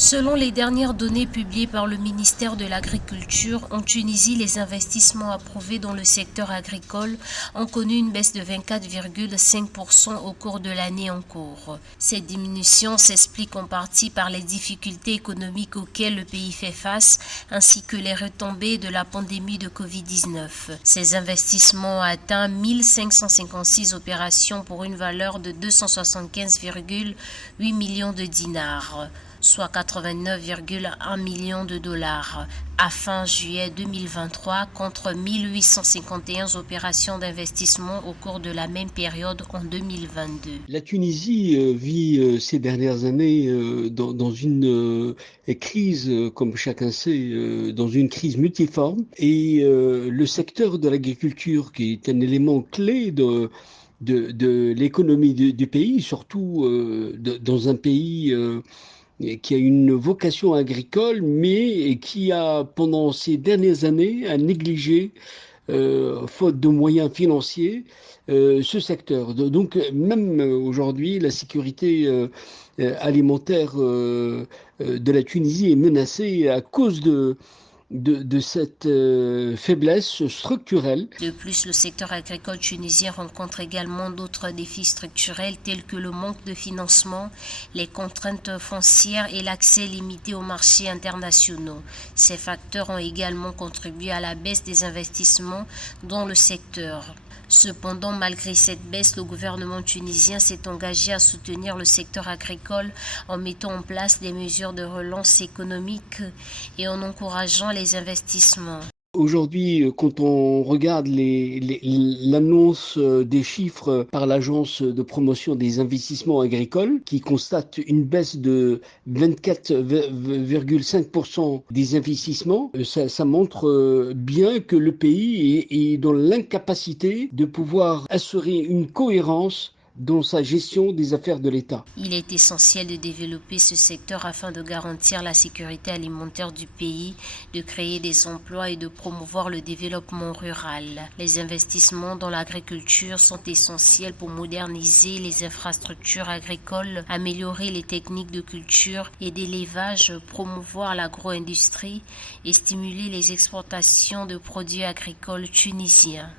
Selon les dernières données publiées par le ministère de l'Agriculture, en Tunisie, les investissements approuvés dans le secteur agricole ont connu une baisse de 24,5% au cours de l'année en cours. Cette diminution s'explique en partie par les difficultés économiques auxquelles le pays fait face, ainsi que les retombées de la pandémie de Covid-19. Ces investissements ont atteint 1556 opérations pour une valeur de 275,8 millions de dinars, soit 89,1 millions de dollars, à fin juillet 2023 contre 1851 opérations d'investissement au cours de la même période en 2022. La Tunisie vit ces dernières années dans une crise, comme chacun sait, dans une crise multiforme. Et le secteur de l'agriculture, qui est un élément clé de l'économie du pays, surtout dans un pays qui a une vocation agricole, mais qui a, pendant ces dernières années, a négligé, faute de moyens financiers, ce secteur. Donc, même aujourd'hui, la sécurité alimentaire de la Tunisie est menacée à cause de cette faiblesse structurelle. De plus, le secteur agricole tunisien rencontre également d'autres défis structurels tels que le manque de financement, les contraintes foncières et l'accès limité aux marchés internationaux. Ces facteurs ont également contribué à la baisse des investissements dans le secteur. Cependant, malgré cette baisse, le gouvernement tunisien s'est engagé à soutenir le secteur agricole en mettant en place des mesures de relance économique et en encourageant les investissements. Aujourd'hui, quand on regarde l'annonce des chiffres par l'Agence de promotion des investissements agricoles, qui constate une baisse de 24,5% des investissements, ça montre bien que le pays est dans l'incapacité de pouvoir assurer une cohérence dans sa gestion des affaires de l'État. Il est essentiel de développer ce secteur afin de garantir la sécurité alimentaire du pays, de créer des emplois et de promouvoir le développement rural. Les investissements dans l'agriculture sont essentiels pour moderniser les infrastructures agricoles, améliorer les techniques de culture et d'élevage, promouvoir l'agro-industrie et stimuler les exportations de produits agricoles tunisiens.